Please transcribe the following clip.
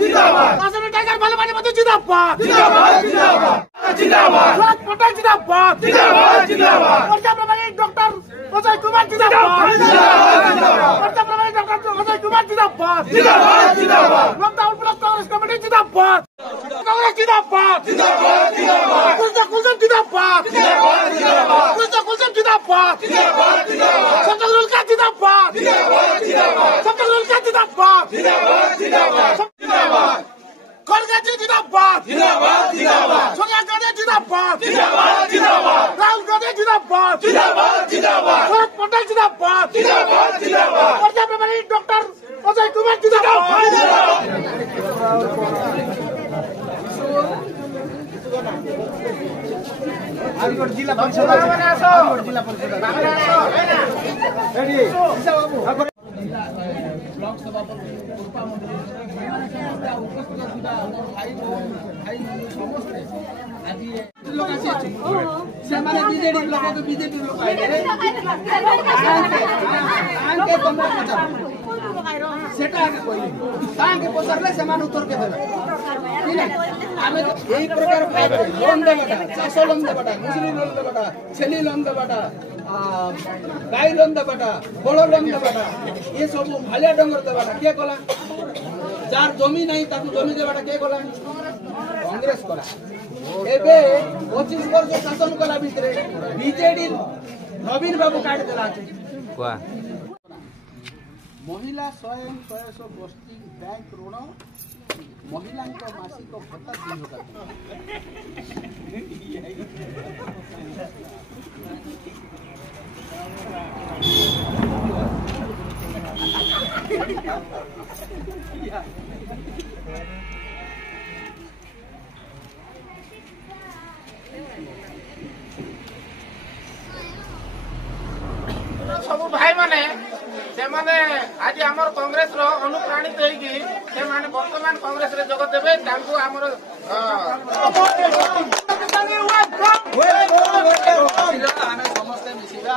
जिंदाबाद आसाम टाइगर भालू मत जिंदाबाद जिंदाबाद जिंदाबाद जिंदाबाद राज पटेल जिंदाबाद जिंदाबाद जिंदाबाद पर्चा प्रभारी डॉक्टर अजय कुमार जिंदाबाद जिंदाबाद जिंदाबाद पर्चा प्रभारी डॉक्टर अजय कुमार जिंदाबाद जिंदाबाद जिंदाबाद लॉकडाउन प्लस कांग्रेस कमेटी जिंदाबाद कांग्रेस जिंदाबाद जिंदाबाद जिंदाबाद कुलदीप जिंदाबाद जिंदाबाद जिंदाबाद कुलदीप जिंदाबाद जिंदाबाद जिंदाबाद सत्तारूल का जिंदाबाद जिंदाबाद जिंदाबाद सत्तारूल का जिंदाबाद जिंदाबाद जिंदाबाद जिंदाबाद कलगाजी जिंदाबाद जिंदाबाद जिंदाबाद सोनिया गांधी जिंदाबाद जिंदाबाद जिंदाबाद राहुल गांधी जिंदाबाद जिंदाबाद जिंदाबाद भरत पटेल जिंदाबाद जिंदाबाद जिंदाबाद पर्चा प्रभारी डॉक्टर अजय कुमार जिंदाबाद आलिगढ़ जिला परिषद जिला परिषद ब्लॉक सभापति पुष्पा मंत्री उपस्थित सुधा भाई भाई समस्त आज लोक से माने बीजेडी लोक तो बीजेपी लोक आके तुमरा पचार सेटा आके कोई ताके पचारले समान उत्तर के देबे आमे एई प्रकार लोन देबाटा चासो लोन देबाटा मुसलिम लोन देबाटा छेली लोन देबाटा गाई लोन देबाटा बड़ो लोन देबाटा ये सब भालिया डंगर देबाटा के कला जार जमी नहीं ताकू जमी देबाटा के कला कांग्रेस कला एबे 25 वर्ष शासन कला भितरे बीजेडी नवीन बाबू काट देला कोआ महिला स्वयं सहायक गोष्ठी बैंक ऋण महिला मासिक भत्ता 2000 सब भाई माने से माने आज हमर कांग्रेस रो अनुप्राणित होई से माने वर्तमान कांग्रेस रे जगत देबे तांको हमर आमे समस्त मिसिबा